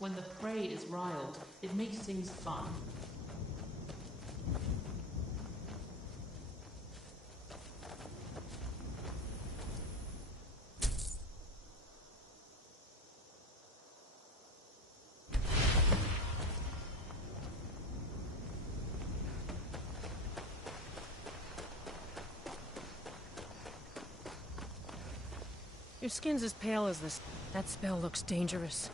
When the prey is riled, it makes things fun. Your skin's as pale as this. That spell looks dangerous.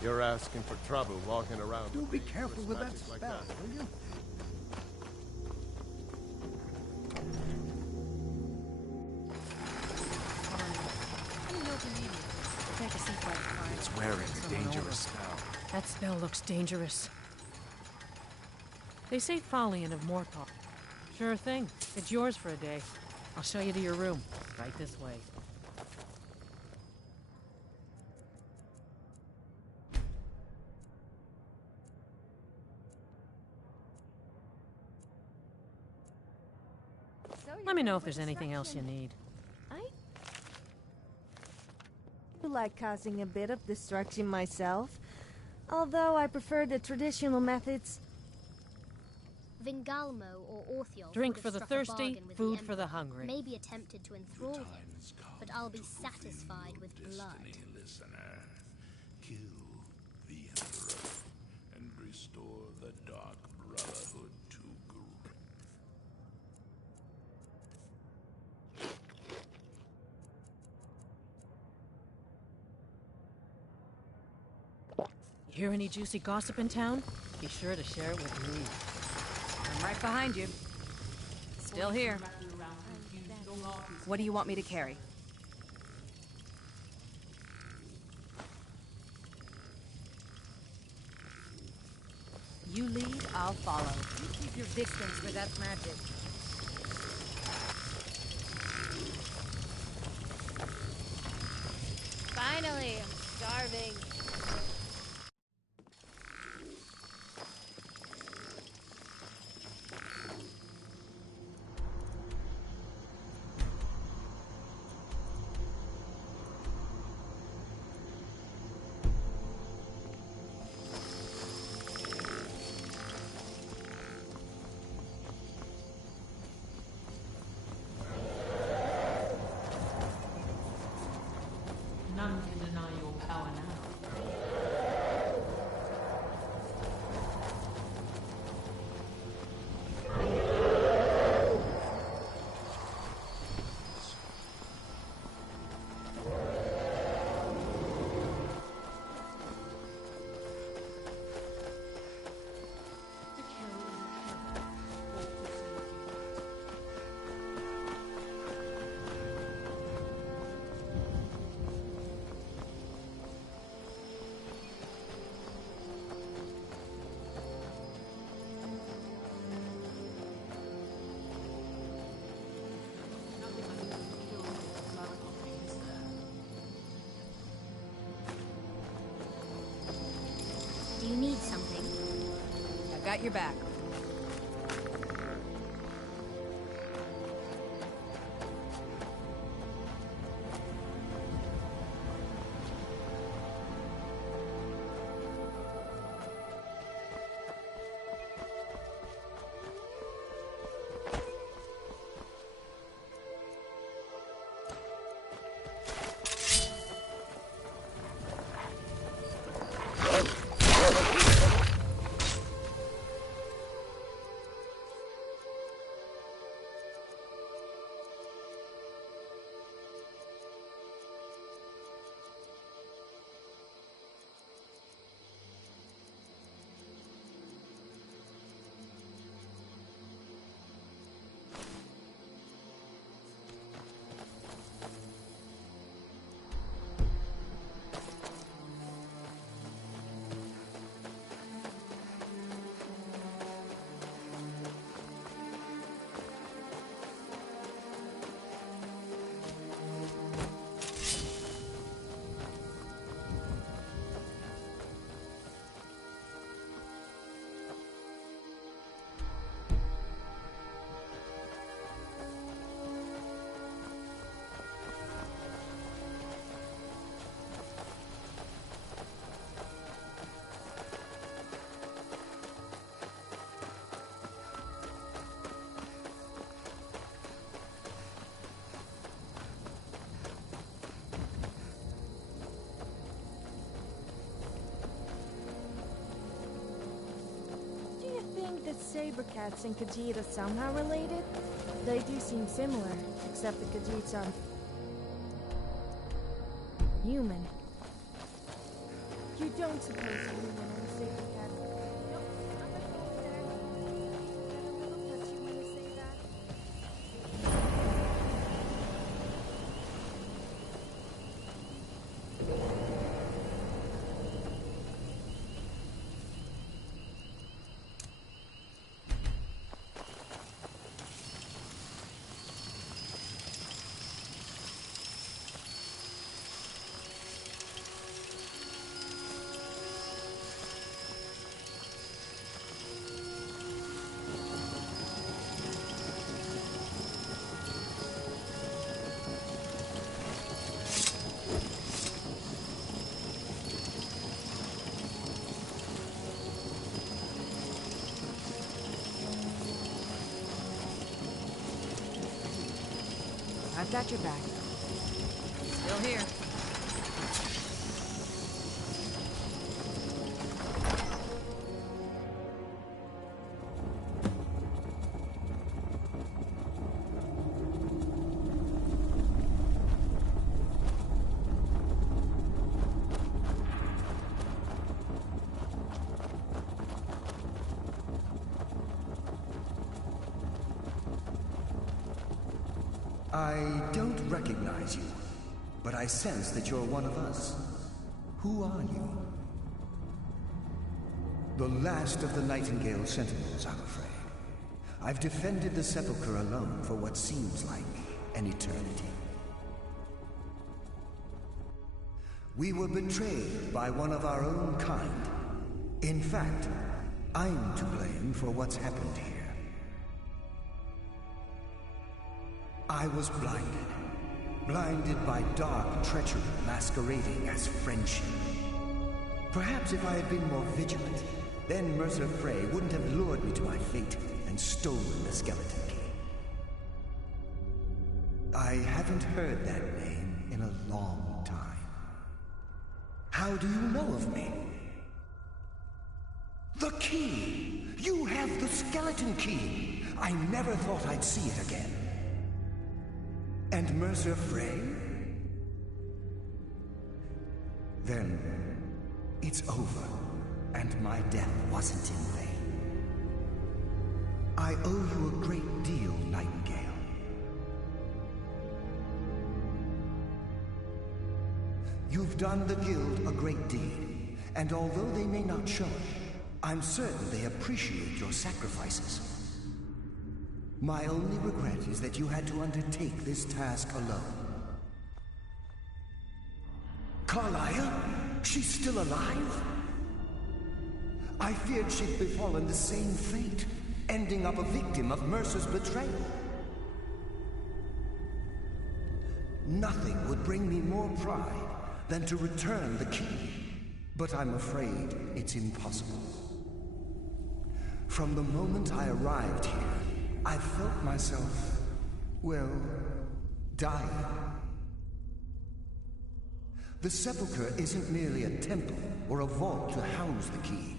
You're asking for trouble walking around. Do be careful with that spell, will you? Take a seat by the fire. It's wearing a dangerous spell. That spell looks dangerous. They say Follian of Mortar. Sure thing. It's yours for a day. I'll show you to your room. Right this way. Let me know if there's anything else you need. I like causing a bit of destruction myself, although I prefer the traditional methods. Vingalmo or Orthiol Drink would for have the struck a thirsty, bargain with food the for the Emperor, hungry. maybe attempted to enthrall him, but I'll be satisfied with blood. Listener, kill the Emperor and restore the Dark Brotherhood to Gr. Hear any juicy gossip in town? Be sure to share it with me. I'm right behind you. Still here. What do you want me to carry? You lead, I'll follow. You keep your distance with that magic. Finally, I'm starving. None can deny your power now. Do you need something? I've got your back. think that saber cats and Khajiit are somehow related? They do seem similar, except the Khajiits are human. You don't suppose a human and a saber cat? No, I'm not going there. Is that a little touchy when you say that? I've got your back. Still here. I don't recognize you, but I sense that you're one of us. Who are you? The last of the Nightingale Sentinels, I'm afraid. I've defended the Sepulchre alone for what seems like an eternity. We were betrayed by one of our own kind. In fact, I'm to blame for what's happened here. I was blinded by dark treachery masquerading as friendship. Perhaps if I had been more vigilant, then Mercer Frey wouldn't have lured me to my fate and stolen the skeleton key. I haven't heard that name in a long time. How do you know of me? The key! You have the skeleton key! I never thought I'd see it again. And Mercer Frey? Then it's over, and my death wasn't in vain. I owe you a great deal, Nightingale. You've done the Guild a great deed, and although they may not show it, I'm certain they appreciate your sacrifices. My only regret is that you had to undertake this task alone. Carlisle? She's still alive? I feared she'd befallen the same fate, ending up a victim of Mercer's betrayal. Nothing would bring me more pride than to return the key, but I'm afraid it's impossible. From the moment I arrived here, I felt myself, well, dying. The Sepulchre isn't merely a temple or a vault to house the key.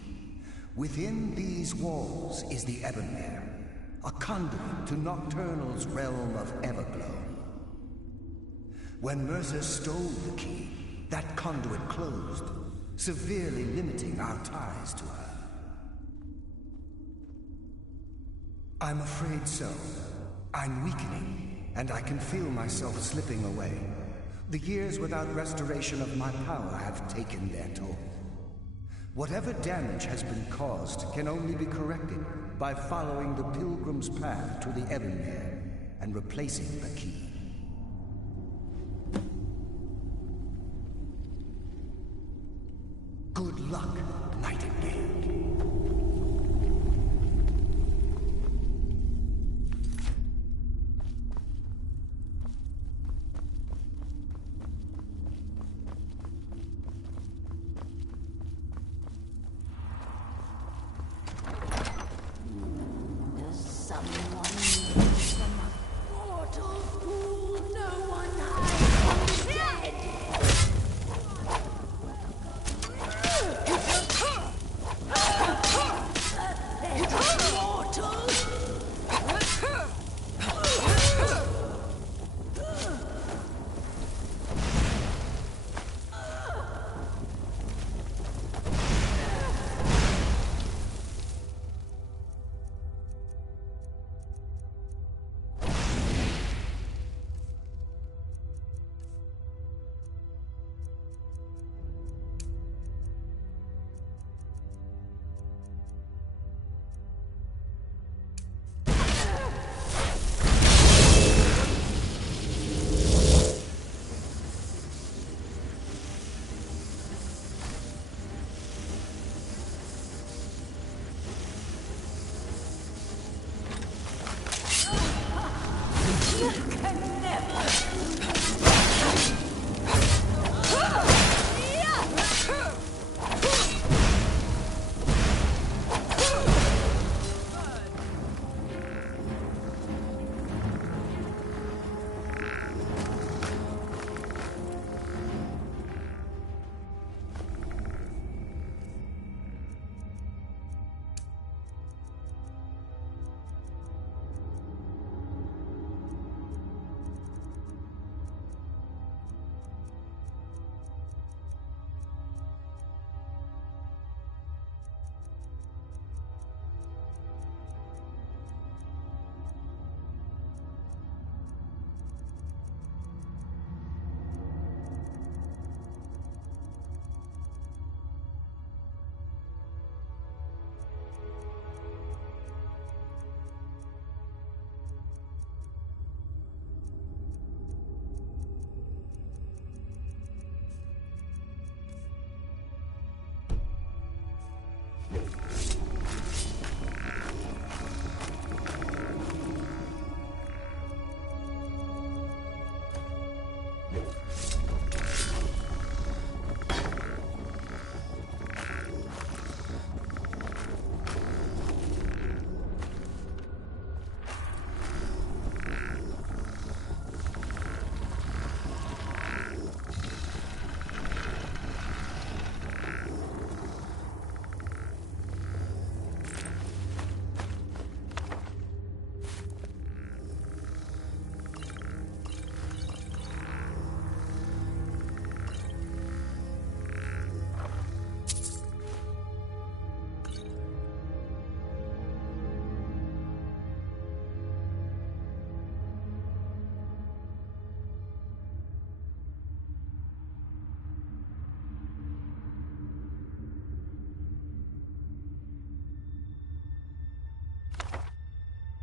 Within these walls is the Ebonmere, a conduit to Nocturnal's realm of Everglow. When Mercer stole the key, that conduit closed, severely limiting our ties to her. I'm afraid so. I'm weakening, and I can feel myself slipping away. The years without restoration of my power have taken their toll. Whatever damage has been caused can only be corrected by following the Pilgrim's path to the Ebonmere and replacing the key. Good luck, Nightingale. Hey!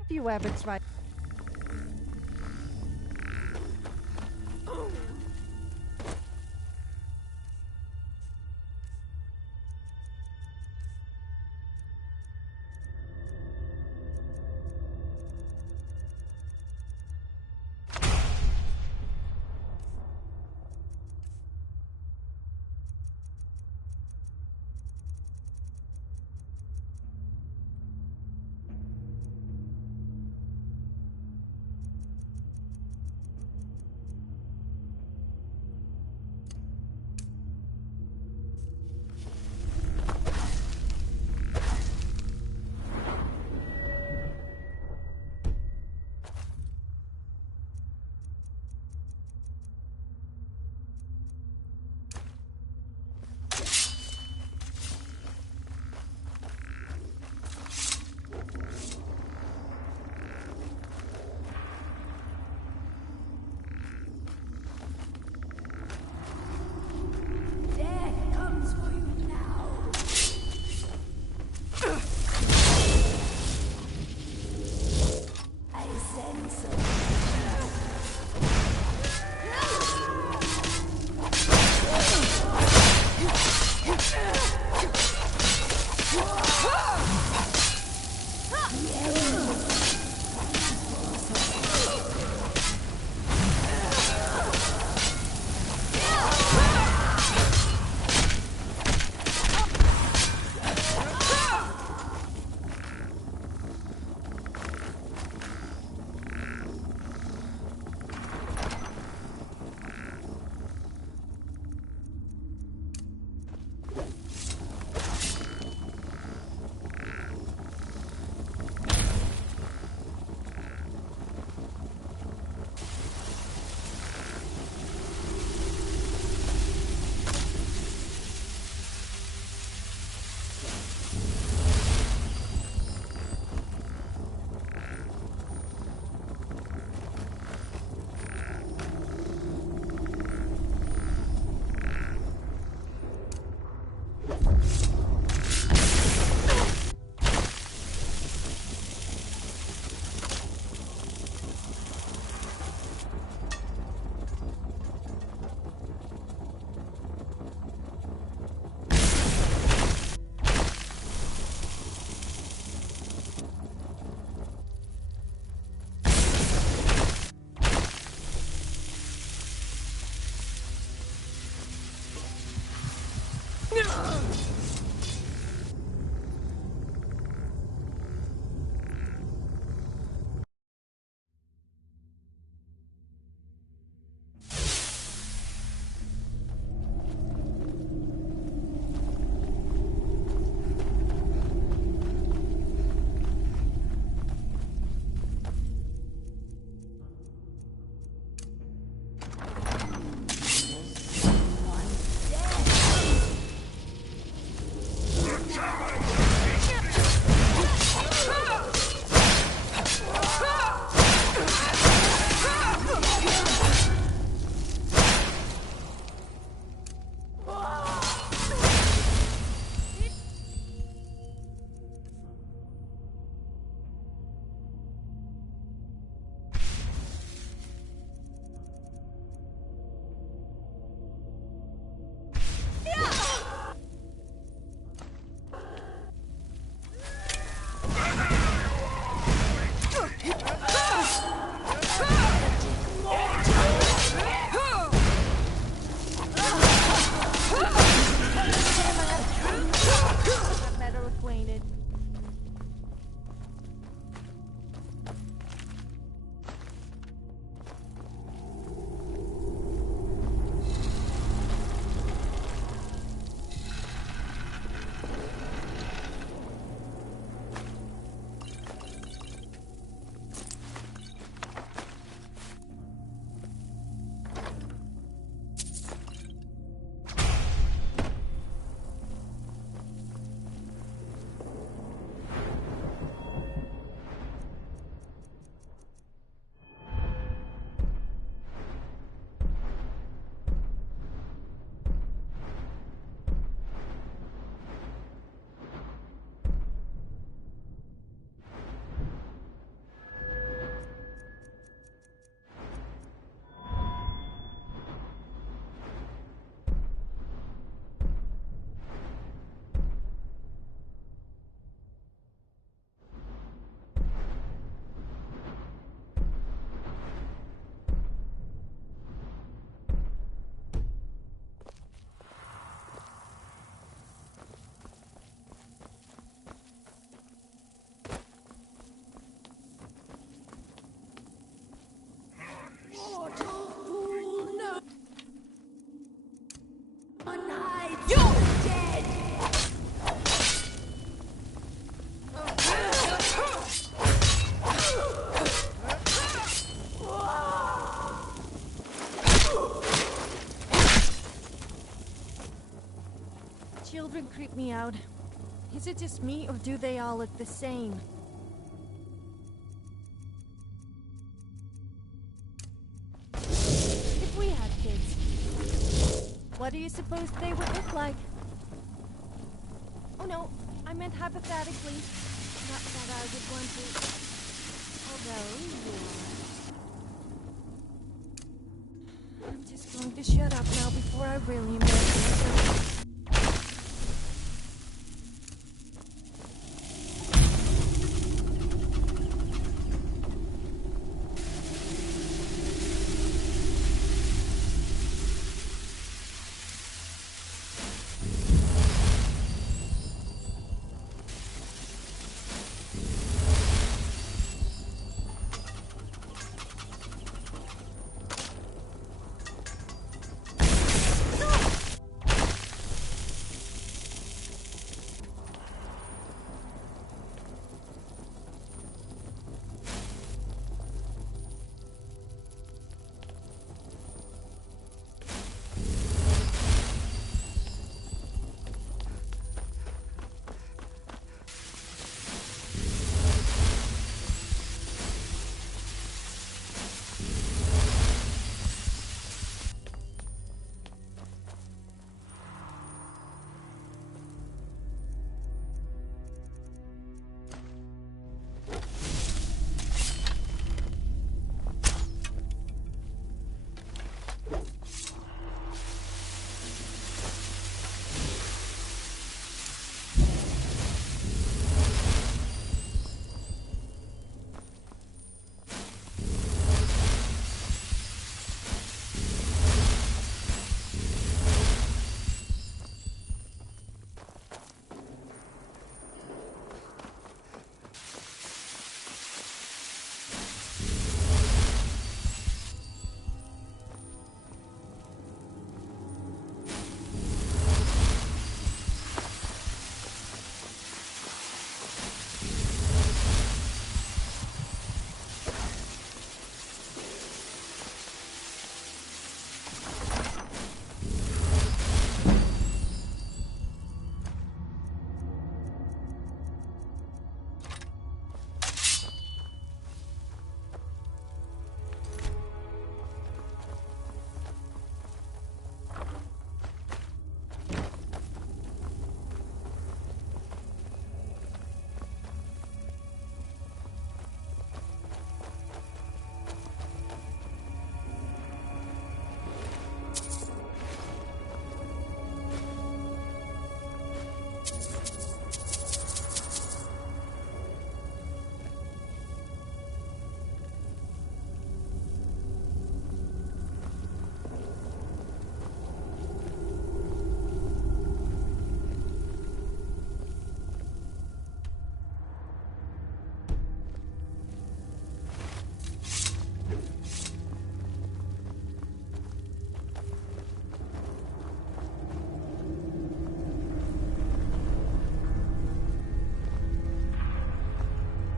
few abbots right. creep me out. Is it just me, or do they all look the same? If we had kids, what do you suppose they would look like? Oh no, I meant hypothetically. Not that I would want to. Although, yeah. I'm just going to shut up now before I really embarrass myself.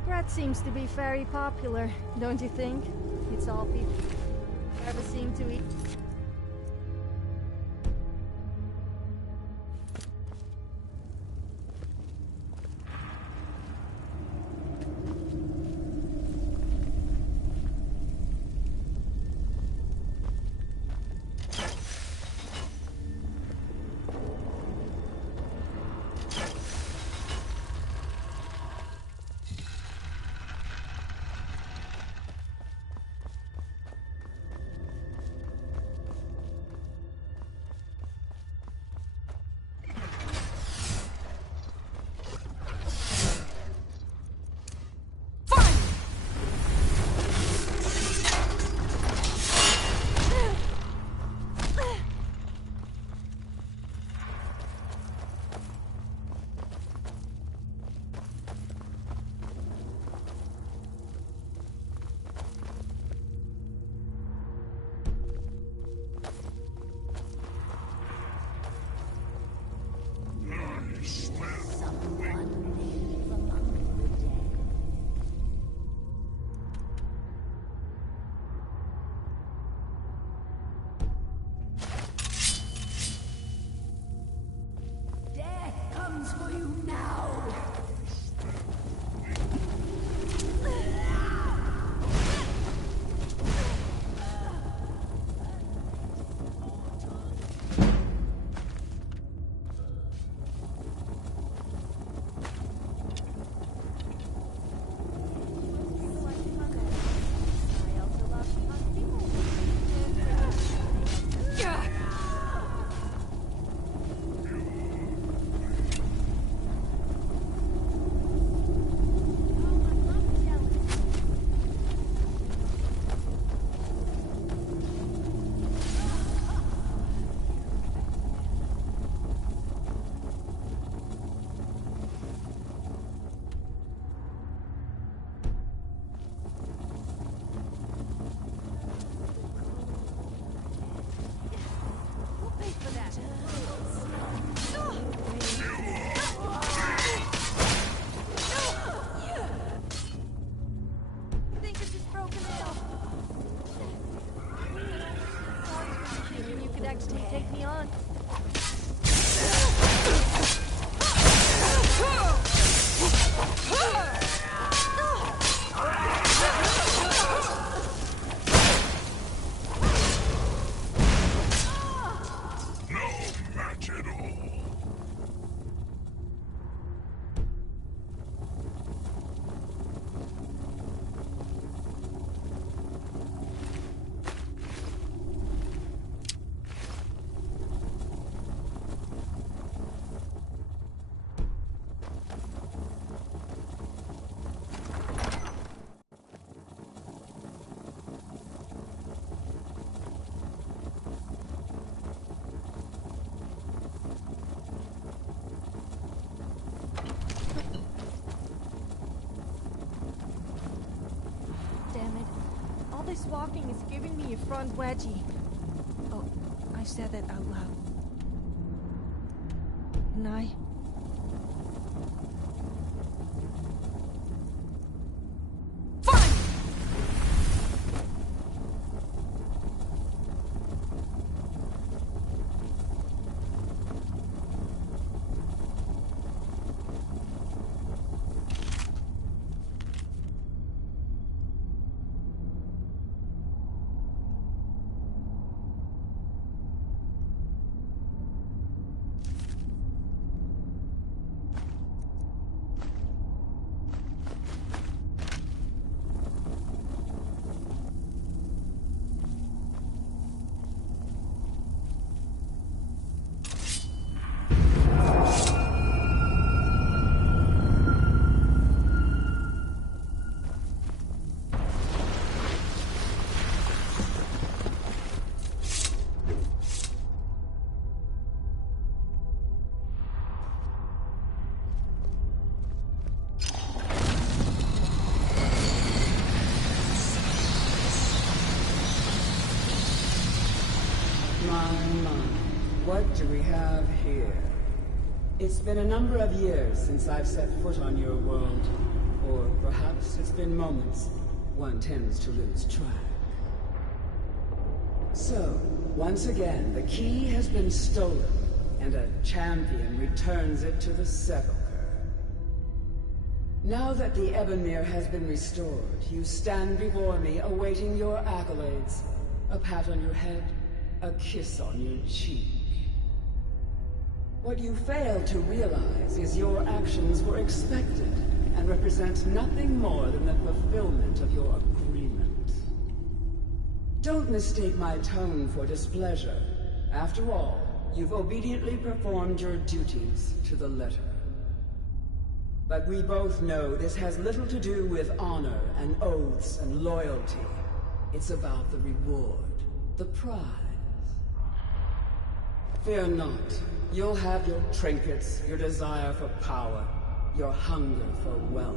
That seems to be very popular, don't you think? It's all people ever seem to eat. take me on. No match at all. Damn it. All this walking is giving me a front wedgie. Oh, I said that out loud. And I... What do we have here? It's been a number of years since I've set foot on your world. Or perhaps it's been moments. One tends to lose track. So, once again, the key has been stolen, and a champion returns it to the sepulchre. Now that the Ebonmere has been restored, you stand before me awaiting your accolades. A pat on your head, a kiss on your cheek. What you fail to realize is your actions were expected and represent nothing more than the fulfillment of your agreement. Don't mistake my tone for displeasure. After all, you've obediently performed your duties to the letter. But we both know this has little to do with honor and oaths and loyalty. It's about the reward, the prize. Fear not. You'll have your trinkets, your desire for power, your hunger for wealth.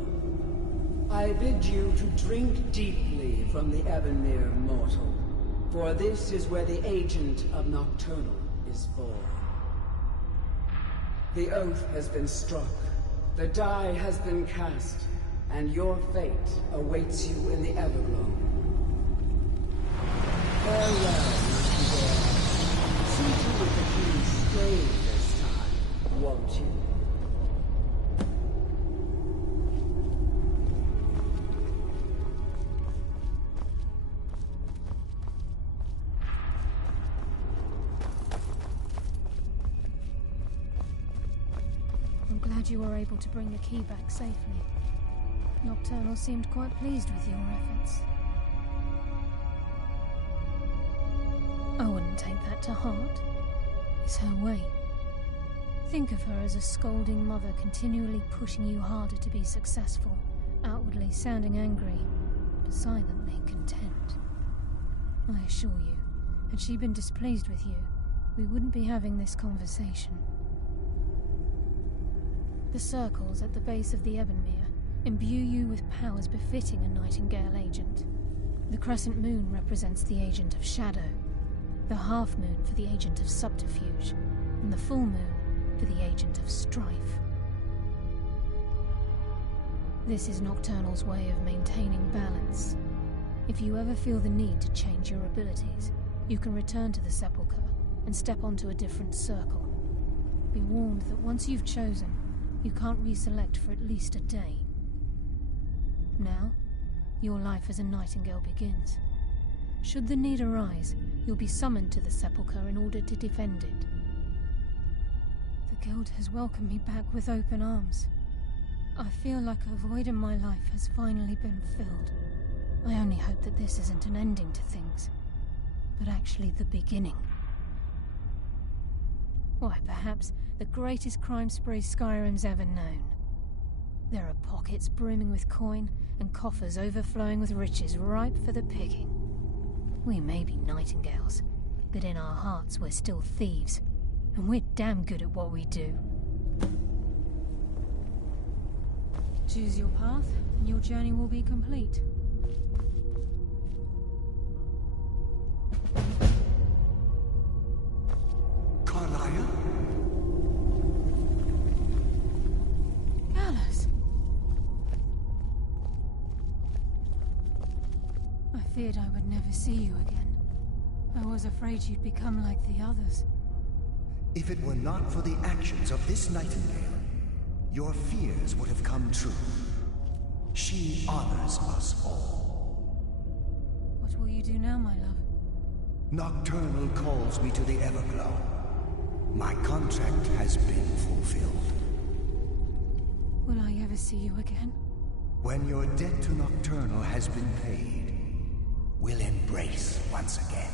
I bid you to drink deeply from the Ebonmere mortal, for this is where the agent of Nocturnal is born. The oath has been struck, the die has been cast, and your fate awaits you in the Everglow. Farewell, Nightingale. See to it that you stay this time, won't you? I'm glad you were able to bring the key back safely. Nocturnal seemed quite pleased with your efforts. I wouldn't take that to heart. It's her way. Think of her as a scolding mother continually pushing you harder to be successful, outwardly sounding angry, but silently content. I assure you, had she been displeased with you, we wouldn't be having this conversation. The circles at the base of the Ebonmere imbue you with powers befitting a Nightingale agent. The crescent moon represents the agent of shadow, the half moon for the agent of subterfuge, and the full moon for the agent of strife. This is Nocturnal's way of maintaining balance. If you ever feel the need to change your abilities, you can return to the Sepulchre and step onto a different circle. Be warned that once you've chosen, you can't reselect for at least a day. Now, your life as a nightingale begins. Should the need arise, you'll be summoned to the sepulchre in order to defend it. The guild has welcomed me back with open arms. I feel like a void in my life has finally been filled. I only hope that this isn't an ending to things, but actually the beginning. Why, perhaps the greatest crime spree Skyrim's ever known. There are pockets brimming with coin and coffers overflowing with riches ripe for the picking. We may be nightingales, but in our hearts we're still thieves, and we're damn good at what we do. Choose your path, and your journey will be complete. Carlia? Gallus! I feared I would never see you again. I was afraid you'd become like the others. If it were not for the actions of this nightingale, your fears would have come true. She honors us all. What will you do now, my love? Nocturnal calls me to the Everglow. My contract has been fulfilled. Will I ever see you again? When your debt to Nocturnal has been paid, we'll embrace once again.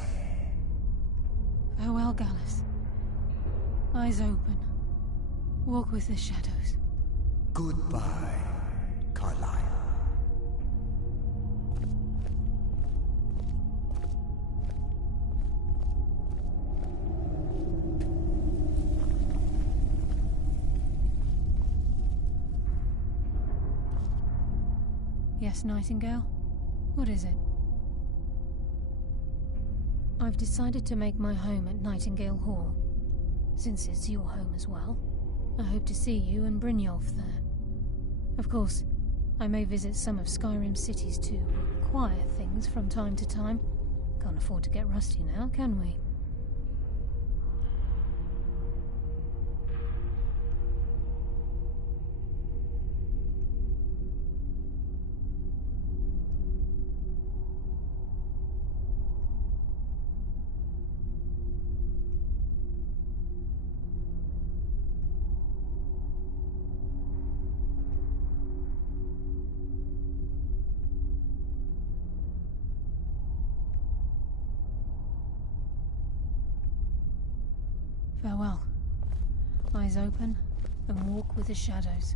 Farewell, Gallus. Eyes open. Walk with the shadows. Goodbye, Carlisle. Yes, Nightingale? What is it? I've decided to make my home at Nightingale Hall. Since it's your home as well, I hope to see you and Brynjolf there. Of course, I may visit some of Skyrim's cities to acquire things from time to time. Can't afford to get rusty now, can we? Farewell. Eyes open, and walk with the shadows.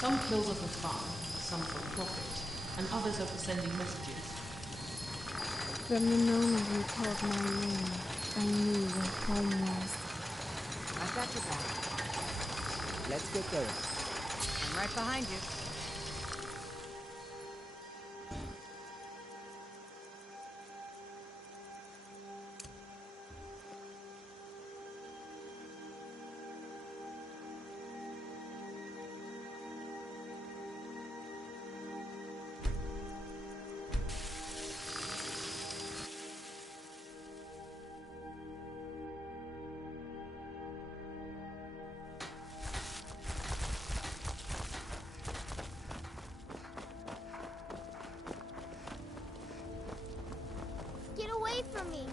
Some kills are for fun, some for profit, and others are for sending messages. From the moment you called my name, I knew where home was. I've got your back. Let's get going. I'm right behind you. from me.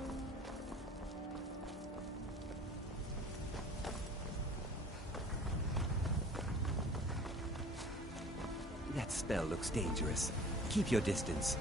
That spell looks dangerous. Keep your distance.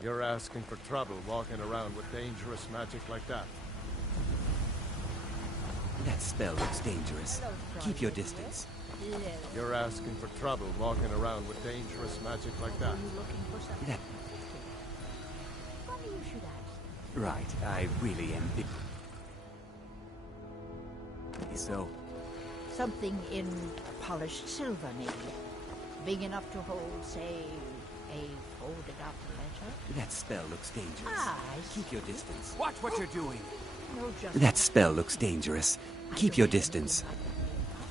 You're asking for trouble walking around with dangerous magic like that. That spell looks dangerous. Keep your distance. You're asking for trouble walking around with dangerous magic like that. That... Funny you should ask. Right, I really am big. So... Something in polished silver, maybe. Big enough to hold, say, a folded-up letter? That spell looks dangerous. Ah, keep your distance. Watch what you're doing. No, just... That spell looks dangerous. Keep your distance.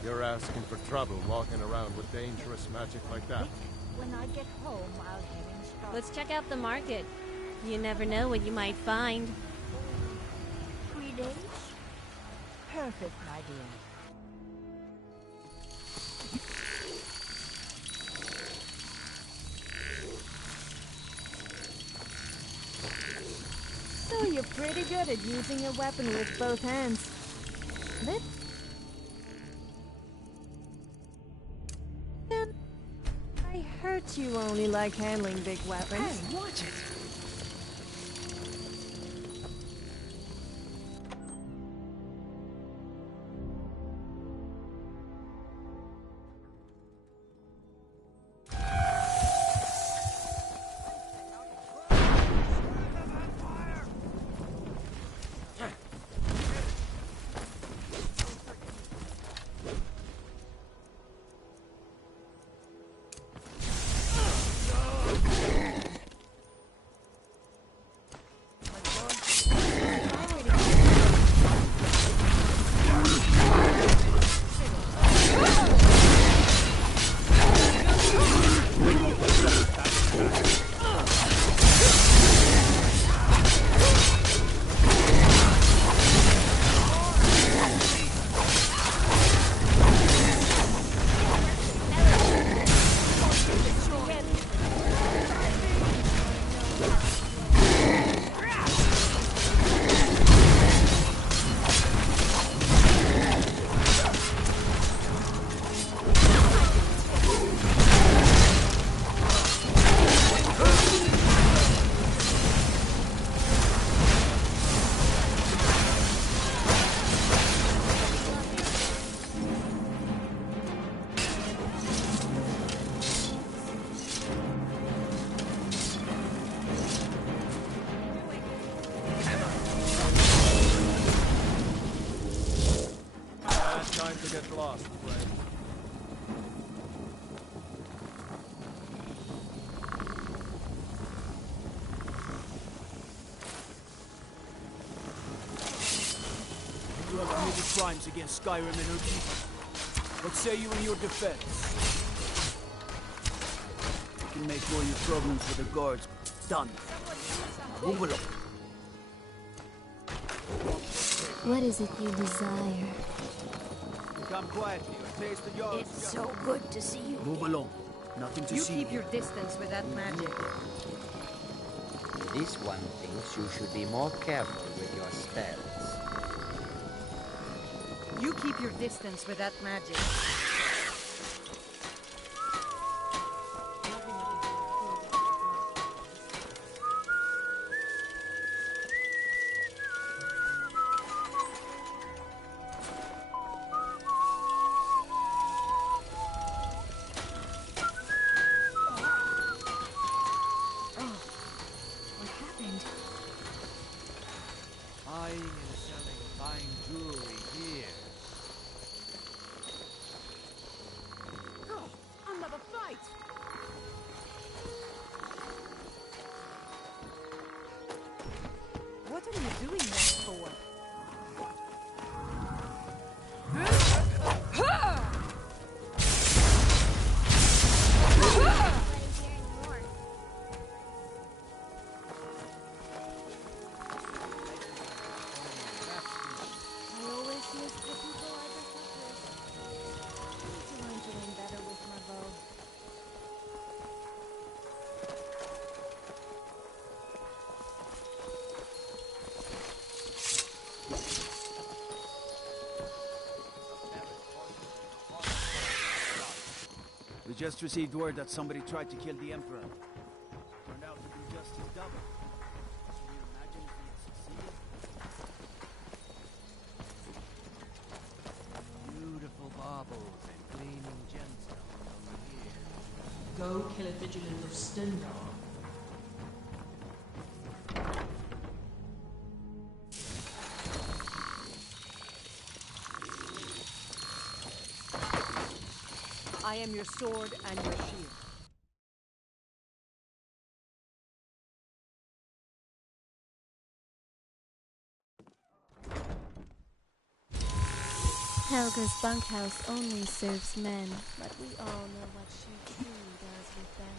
You're asking for trouble walking around with dangerous magic like that. When I get home, I'll have him start... Let's check out the market. You never know what you might find. 3 days? Perfect, my dear. So you're pretty good at using a weapon with both hands. Lit? I heard you only like handling big weapons. Hey, watch it! crimes against Skyrim and her people. What say you in your defense? You can make all your problems with the guards done. Move along. What is it you desire? Come quietly or taste the yards. It's so good to see you. Move along. Nothing to see. You keep your distance with that magic. This one thinks you should be more careful with your spells. You keep your distance with that magic. Buying and selling fine jewelry here. Another fight! What are you doing this for? We just received word that somebody tried to kill the Emperor. Turned out to be just his double. Can you imagine if he had succeeded? Beautiful baubles and gleaming gemstones over here. Go kill a vigilant of Stendar. I am your sword and your shield. Helga's bunkhouse only serves men, but we all know what she truly does with them.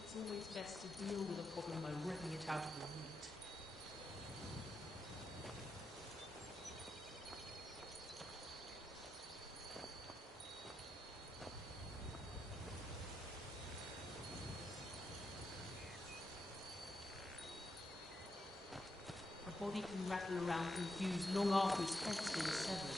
It's always best to deal with a problem by ripping it out of the root. A body can rattle around confused long after its head's been severed.